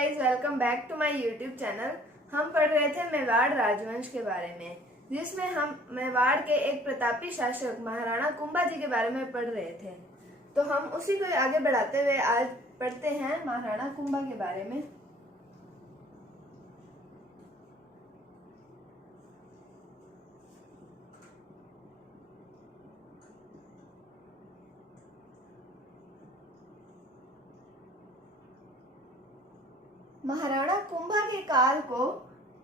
Guys, welcome back to my YouTube channel. हम पढ़ रहे थे मेवाड़ राजवंश के बारे में, जिसमें हम मेवाड़ के एक प्रतापी शासक महाराणा कुंभा जी के बारे में पढ़ रहे थे। तो हम उसी को आगे बढ़ाते हुए आज पढ़ते हैं महाराणा कुंभा के बारे में। महाराणा कुंभा के काल को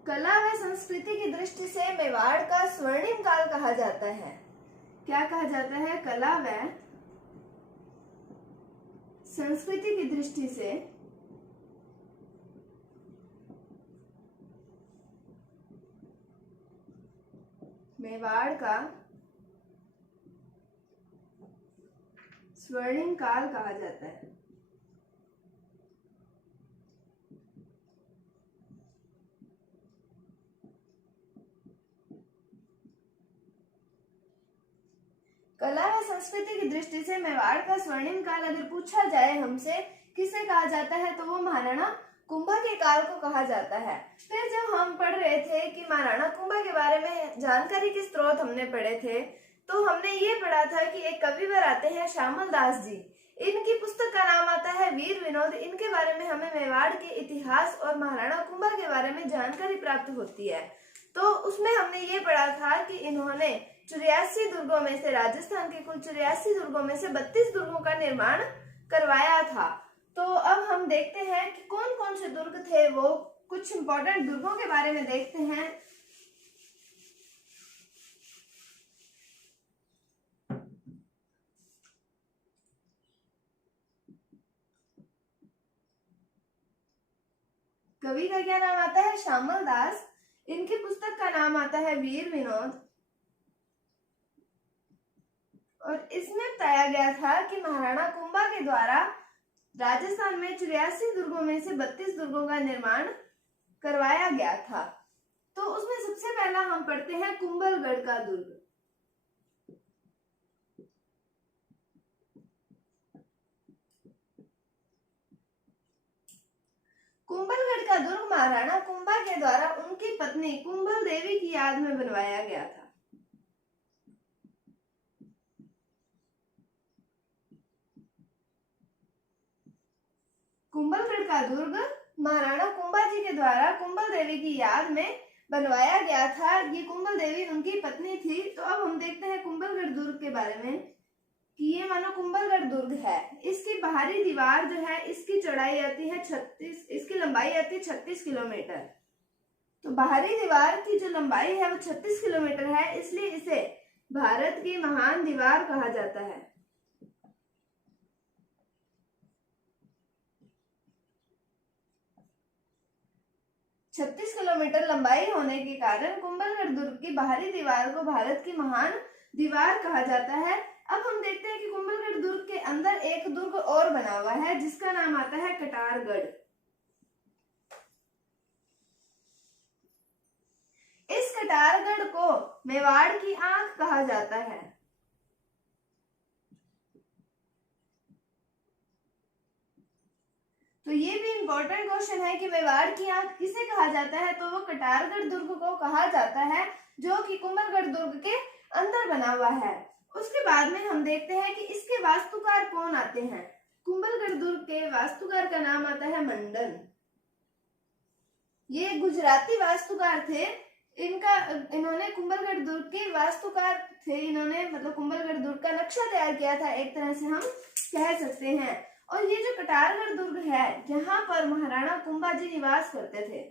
कला व संस्कृति की दृष्टि से मेवाड़ का स्वर्णिम काल कहा जाता है। क्या कहा जाता है? कला व संस्कृति की दृष्टि से मेवाड़ का स्वर्णिम काल कहा जाता है। कला व संस्कृति की दृष्टि से मेवाड़ का स्वर्णिम काल अगर पूछा जाए हमसे किसे कहा जाता है, तो वो महाराणा कुंभा के काल को कहा जाता है। फिर जब हम पढ़ रहे थे कि महाराणा कुंभा के बारे में जानकारी के स्रोत हमने पढ़े थे, तो हमने ये पढ़ा था कि एक कविवर आते हैं श्यामल दास जी। इनकी पुस्तक का नाम आता है वीर विनोद। इनके बारे में हमें मेवाड़ के इतिहास और महाराणा कुंभा के बारे में जानकारी प्राप्त होती है। तो उसमें हमने ये पढ़ा था कि इन्होंने 84 दुर्गों में से, राजस्थान के कुल 84 दुर्गों में से 32 दुर्गों का निर्माण करवाया था। तो अब हम देखते हैं कि कौन कौन से दुर्ग थे। वो कुछ इंपॉर्टेंट दुर्गों के बारे में देखते हैं। कवि का क्या नाम आता है? श्यामल दास। इनकी पुस्तक का नाम आता है वीर विनोद। और इसमें बताया गया था कि महाराणा कुंभा के द्वारा राजस्थान में 84 दुर्गों में से 32 दुर्गों का निर्माण करवाया गया था। तो उसमें सबसे पहला हम पढ़ते हैं कुंभलगढ़ का दुर्ग। कुंभलगढ़ का दुर्ग महाराणा कुंभा के द्वारा उनकी पत्नी कुंभल देवी की याद में बनवाया गया था। कुंभलगढ़ का दुर्ग महाराणा कुंभा जी के द्वारा कुंभल देवी की याद में बनवाया गया था। ये कुंभल देवी उनकी पत्नी थी। तो अब हम देखते हैं कुंभलगढ़ दुर्ग के बारे में कि ये मानो कुंभलगढ़ दुर्ग है। इसकी बाहरी दीवार जो है, इसकी चौड़ाई आती है 36, इसकी लंबाई आती है 36 किलोमीटर। तो बाहरी दीवार की जो लंबाई है वो 36 किलोमीटर है, इसलिए इसे भारत की महान दीवार कहा जाता है। छत्तीस किलोमीटर लंबाई होने के कारण कुंभलगढ़ दुर्ग की बाहरी दीवार को भारत की महान दीवार कहा जाता है। अब हम देखते हैं कि कुंभलगढ़ दुर्ग के अंदर एक दुर्ग और बना हुआ है, जिसका नाम आता है कटारगढ़। इस कटारगढ़ को मेवाड़ की आंख कहा जाता है। तो ये भी इंपॉर्टेंट क्वेश्चन है कि मेवाड़ की आंख किसे कहा जाता है, तो वो कटारगढ़ दुर्ग को कहा जाता है, जो कि कुंभलगढ़ दुर्ग के अंदर बना हुआ है। उसके बाद में हम देखते हैं कि इसके वास्तुकार कौन आते हैं। कुंभलगढ़ दुर्ग के वास्तुकार का नाम आता है मंडन। ये गुजराती वास्तुकार थे। इन्होंने कुंभलगढ़ दुर्ग के वास्तुकार थे। इन्होंने मतलब कुंभलगढ़ दुर्ग का नक्शा तैयार किया था, एक तरह से हम कह सकते हैं। और ये जो कटारगढ़ दुर्ग है, यहाँ पर महाराणा कुंभा जी निवास करते थे।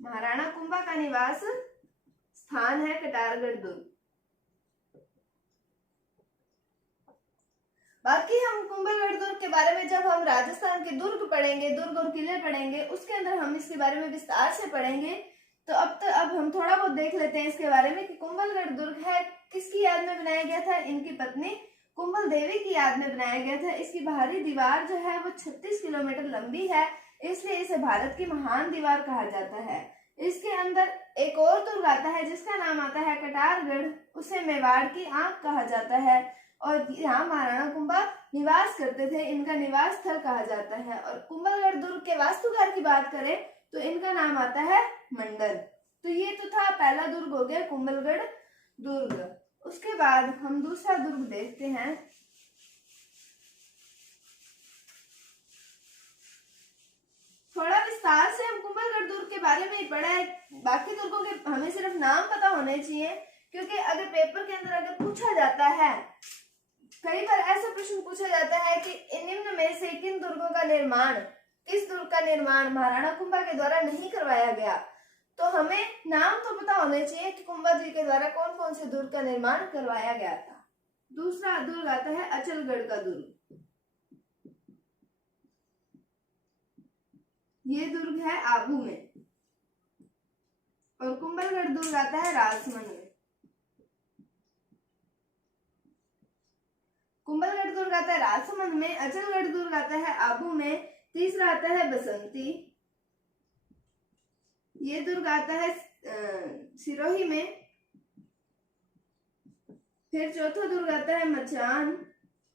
महाराणा कुंभा का निवास स्थान है कटारगढ़ दुर्ग। बाकी हम कुंभलगढ़ दुर्ग के बारे में जब हम राजस्थान के दुर्ग पढ़ेंगे, दुर्ग और किले पढ़ेंगे, उसके अंदर हम इसके बारे में विस्तार से पढ़ेंगे। तो अब हम थोड़ा बहुत देख लेते हैं इसके बारे में कि कुंभलगढ़ दुर्ग है किसकी याद में बनाया गया था। इनकी पत्नी कुंभल देवी की याद में बनाया गया था। इसकी बाहरी दीवार जो है वो 36 किलोमीटर लंबी है, इसलिए इसे भारत की महान दीवार कहा जाता है। इसके अंदर एक और दुर्ग आता है जिसका नाम आता है कटारगढ़। उसे मेवाड़ की आंख कहा जाता है। और यहाँ महाराणा कुंभा निवास करते थे, इनका निवास स्थल कहा जाता है। और कुंभलगढ़ दुर्ग के वास्तुकार की बात करें तो इनका नाम आता है मंडल। तो ये तो था पहला दुर्ग हो गया कुंभलगढ़ दुर्ग। उसके बाद हम दूसरा दुर्ग देखते हैं। थोड़ा विस्तार से हम कुंभलगढ़ दुर्ग के बारे में ही पढ़ा है, बाकी दुर्गों के हमें सिर्फ नाम पता होने चाहिए, क्योंकि अगर पेपर के अंदर अगर पूछा जाता है, कई बार ऐसा प्रश्न पूछा जाता है कि निम्न में से किन दुर्गों का निर्माण, किस दुर्ग का निर्माण महाराणा कुंभा के द्वारा नहीं करवाया गया, तो हमें नाम तो पता होने चाहिए कि कुंभा जी के द्वारा कौन कौन से दुर्ग का निर्माण करवाया गया था। दूसरा दुर्ग आता है अचलगढ़ का दुर्ग। ये दुर्ग है आबू में। और कुंभलगढ़ दुर्ग आता है राजसमंद में। कुंभलगढ़ दुर्ग आता है राजसमंद में, अचलगढ़ दुर्ग आता है आबू में, तीसरा आता है बसंती, ये दुर्ग आता है सिरोही में, फिर चौथा दुर्ग आता है मचान,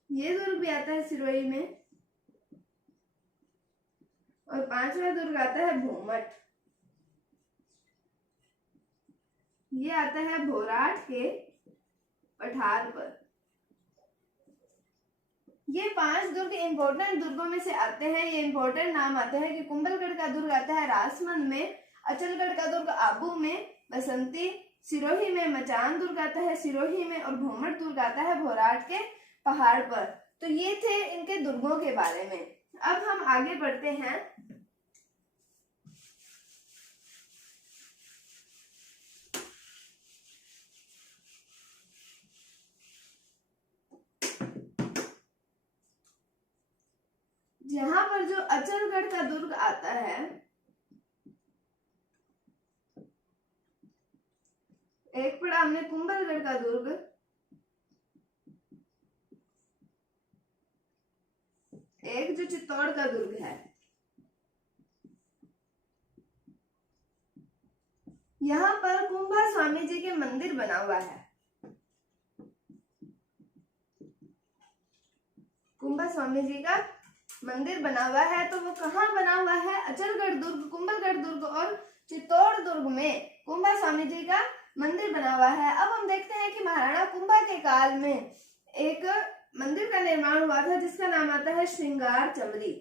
ये दुर्ग भी आता है सिरोही में, और पांचवा दुर्ग आता है भोमट, ये आता है भोराट के पठार पर। ये 5 दुर्ग इंपॉर्टेंट दुर्गों में से आते हैं। ये इंपॉर्टेंट नाम आते हैं कि कुंभलगढ़ का दुर्ग आता है राजसमंद में, अचलगढ़ का दुर्ग आबू में, बसंती सिरोही में, मचान दुर्ग आता है सिरोही में, और भोमट दुर्ग आता है भोराट के पहाड़ पर। तो ये थे इनके दुर्गों के बारे में। अब हम आगे बढ़ते हैं। यहाँ पर जो अचलगढ़ का दुर्ग आता है, एक पड़ा हमने कुंभलगढ़ का दुर्ग, एक जो चित्तौड़ का दुर्ग है। यहाँ पर कुंभा स्वामी जी के मंदिर बना हुआ है। कुंभा स्वामी जी का मंदिर बना हुआ है, तो वो कहाँ बना हुआ है? अचलगढ़ दुर्ग, कुंभलगढ़ दुर्ग और चित्तौड़ दुर्ग में कुंभा स्वामी जी का मंदिर बना हुआ है। अब हम देखते हैं कि महाराणा कुंभा के काल में एक मंदिर का निर्माण हुआ था जिसका नाम आता है श्रृंगार चमरी।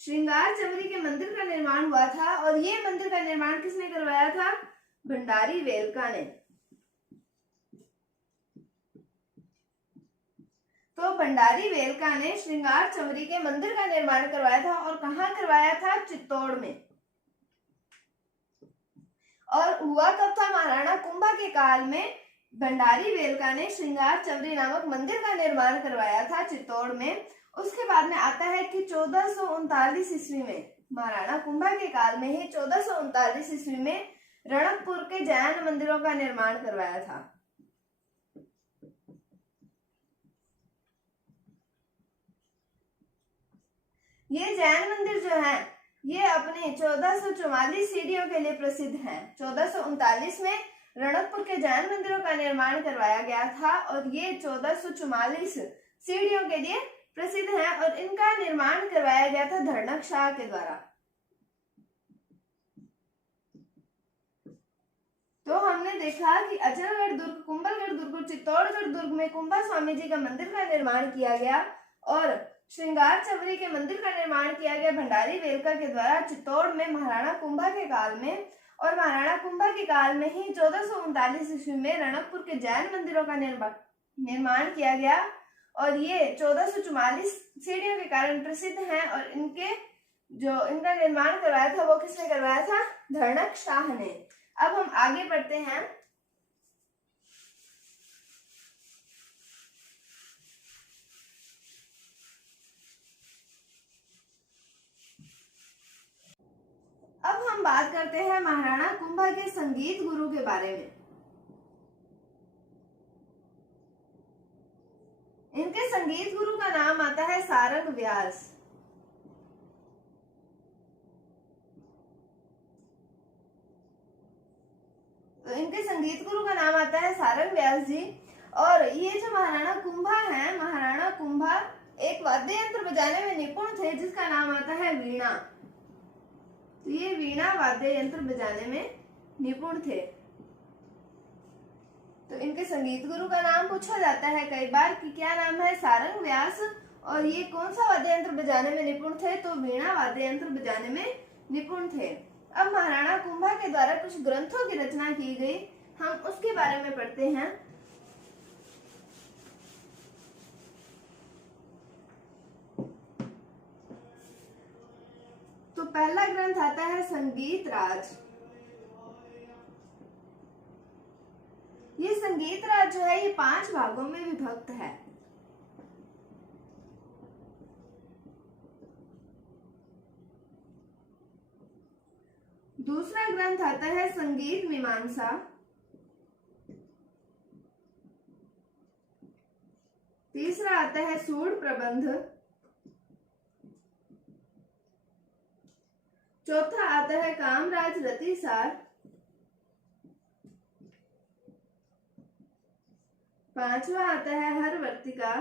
श्रृंगार चमरी के मंदिर का निर्माण हुआ था, और ये मंदिर का निर्माण किसने करवाया था? भंडारी वेलका ने। तो भंडारी वेलका ने श्रृंगार चमरी के मंदिर का निर्माण करवाया था, और कहाँ करवाया था? चित्तौड़ में। और हुआ कब था? महाराणा कुंभा के काल में भंडारी वेलका ने श्रृंगार चमरी नामक मंदिर का निर्माण करवाया था चित्तौड़ में। उसके बाद में आता है कि 1439 ईस्वी में, महाराणा कुंभा के काल में ही 1439 ईस्वी में रणकपुर के जैन मंदिरों का निर्माण करवाया था। ये जैन मंदिर जो है ये अपने 1444 सीढ़ियों के लिए प्रसिद्ध हैं। 1439 में रणकपुर के जैन मंदिरों का निर्माण करवाया गया था, और ये 1444 सीढ़ियों के लिए प्रसिद्ध हैं, और इनका निर्माण करवाया गया था धरणक शाह के द्वारा। तो हमने देखा कि अचलगढ़ दुर्ग, कुंभलगढ़ दुर्ग और चित्तौड़गढ़ दुर्ग में कुंभा स्वामी जी का मंदिर का निर्माण किया गया, और श्रृंगार चमरी के मंदिर का निर्माण किया गया भंडारी वेलका के द्वारा चित्तौड़ में महाराणा कुंभा के काल में। और महाराणा कुंभा के काल में ही 1439 ईस्वी में रणकपुर के जैन मंदिरों का निर्माण किया गया, और ये 1444 सीढ़ियों के कारण प्रसिद्ध हैं, और इनका निर्माण करवाया था वो किसने करवाया था? धरणक शाह ने। अब हम आगे बढ़ते हैं। अब हम बात करते हैं महाराणा कुंभा के संगीत गुरु के बारे में। इनके संगीत गुरु का नाम आता है सारंग व्यास। तो इनके संगीत गुरु का नाम आता है सारंग व्यास जी, और ये जो महाराणा कुंभा है, महाराणा कुंभा एक वाद्य यंत्र बजाने में निपुण थे जिसका नाम आता है वीणा। तो ये वीणा वाद्य यंत्र बजाने में निपुण थे। तो इनके संगीत गुरु का नाम पूछा जाता है कई बार कि क्या नाम है, सारंग व्यास। और ये कौन सा वाद्य यंत्र बजाने में निपुण थे, तो वीणा वाद्य यंत्र बजाने में निपुण थे। अब महाराणा कुंभा के द्वारा कुछ ग्रंथों की रचना की गई, हम उसके बारे में पढ़ते हैं। तो पहला ग्रंथ आता है संगीत राज। ये संगीत राज जो है ये 5 भागों में विभक्त है। दूसरा ग्रंथ आता है संगीत मीमांसा। तीसरा आता है सूड प्रबंध। चौथा आता है कामराज रतिसार। पांचवा आता है हरवर्तिका।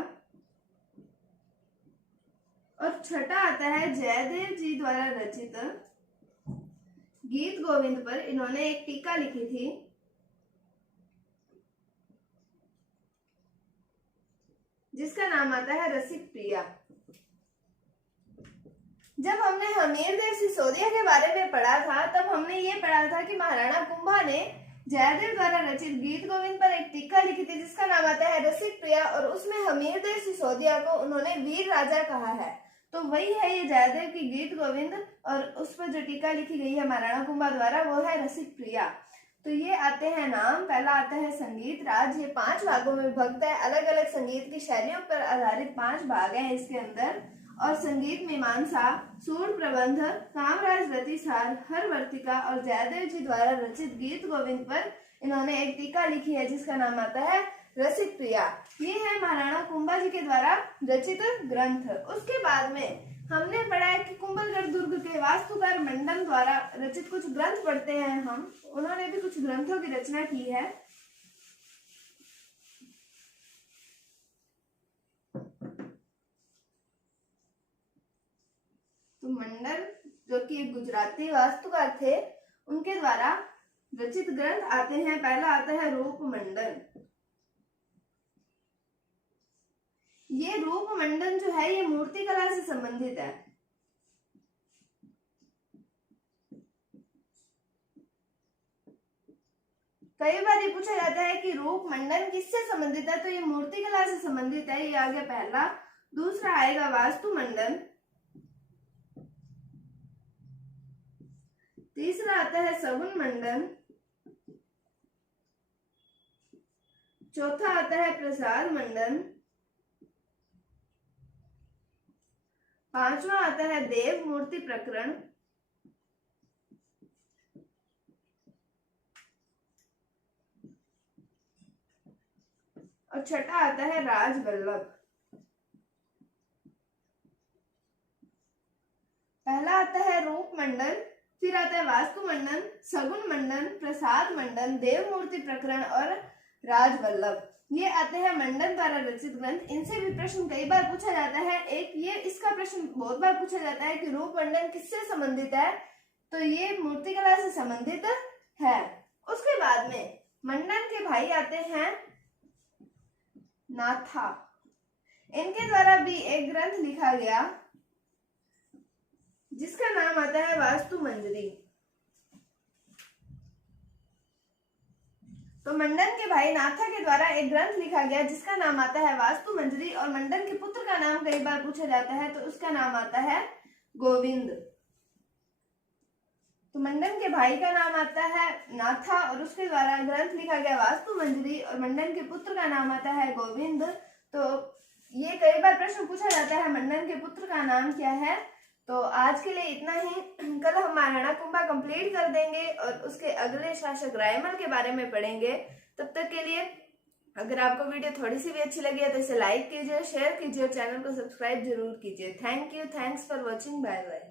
और छठा आता है जयदेव जी द्वारा रचित गीत गोविंद पर इन्होंने एक टीका लिखी थी। जिसका नाम आता है रसिक प्रिया। जब हमने हमीरदेव सिसोदिया के बारे में पढ़ा था तब हमने ये पढ़ा था कि महाराणा कुंभा ने जयदेव द्वारा रचित गीत गोविंद पर एक टीका लिखी थी जिसका नाम आता है रसिक प्रिया, और उसमें हमीरदेव सिसोदिया को उन्होंने वीर राजा कहा है। तो वही है ये जयदेव की गीत गोविंद, और उस पर जो टीका लिखी गई है महाराणा कुंभा द्वारा वो है रसिक प्रिया। तो ये आते हैं नाम। पहला आता है संगीत राज, ये 5 भागों में विभक्त है। अलग अलग संगीत की शैलियों पर आधारित 5 भाग हैं इसके अंदर। और संगीत मीमांसा, सूड प्रबंध, कामराज रतिसार, हरवर्तिका और जयदेव जी द्वारा रचित गीत गोविंद पर इन्होंने एक टीका लिखी है जिसका नाम आता है रसिक प्रिया। ये है महाराणा कुंभा जी के द्वारा रचित ग्रंथ। उसके बाद में हमने पढ़ा है कि कुंभलगढ़ दुर्ग के वास्तुकार मंडन द्वारा रचित कुछ ग्रंथ पढ़ते हैं हम। उन्होंने भी कुछ ग्रंथों की रचना की है। तो मंडन जो कि एक गुजराती वास्तुकार थे, उनके द्वारा रचित ग्रंथ आते हैं। पहला आता है रूप मंडन। ये रूप मंडन जो है ये मूर्ति कला से संबंधित है। कई बार ये पूछा जाता है कि रूप मंडन किससे संबंधित है, तो ये मूर्ति कला से संबंधित है। ये आ गया पहला। दूसरा आएगा वास्तु मंडन। तीसरा आता है सगुन मंडन। चौथा आता है प्रसाद मंडन। पांचवा आता है देव मूर्ति प्रकरण। और छठा आता है राजवल्लभ। पहला आता है रूप मंडन, फिर आता है वास्तु मंडन, सगुन मंडन, प्रसाद मंडन, देव मूर्ति प्रकरण और राजवल्लभ। ये आते हैं मंडन द्वारा रचित ग्रंथ। इनसे भी प्रश्न कई बार पूछा जाता है। एक ये इसका प्रश्न बहुत बार पूछा जाता है कि रूप मंडन किससे संबंधित है, तो ये मूर्ति कला से संबंधित है। उसके बाद में मंडन के भाई आते हैं नाथा। इनके द्वारा भी एक ग्रंथ लिखा गया जिसका नाम आता है वास्तु मंजरी। तो मंडन के भाई नाथा के द्वारा एक ग्रंथ लिखा गया जिसका नाम आता है वास्तु मंजरी। और मंडन के पुत्र का नाम कई बार पूछा जाता है, तो उसका नाम आता है गोविंद। तो मंडन के भाई का नाम आता है नाथा और उसके द्वारा ग्रंथ लिखा गया वास्तु मंजरी, और मंडन के पुत्र का नाम आता है गोविंद। तो ये कई बार प्रश्न पूछा जाता है मंडन के पुत्र का नाम क्या है। तो आज के लिए इतना ही। कल हम महाराणा कुंभा कंप्लीट कर देंगे और उसके अगले शासक रायमल के बारे में पढ़ेंगे। तब तक के लिए अगर आपको वीडियो थोड़ी सी भी अच्छी लगी है तो इसे लाइक कीजिए, शेयर कीजिए और चैनल को सब्सक्राइब जरूर कीजिए। Thank you, thanks for watching, bye bye.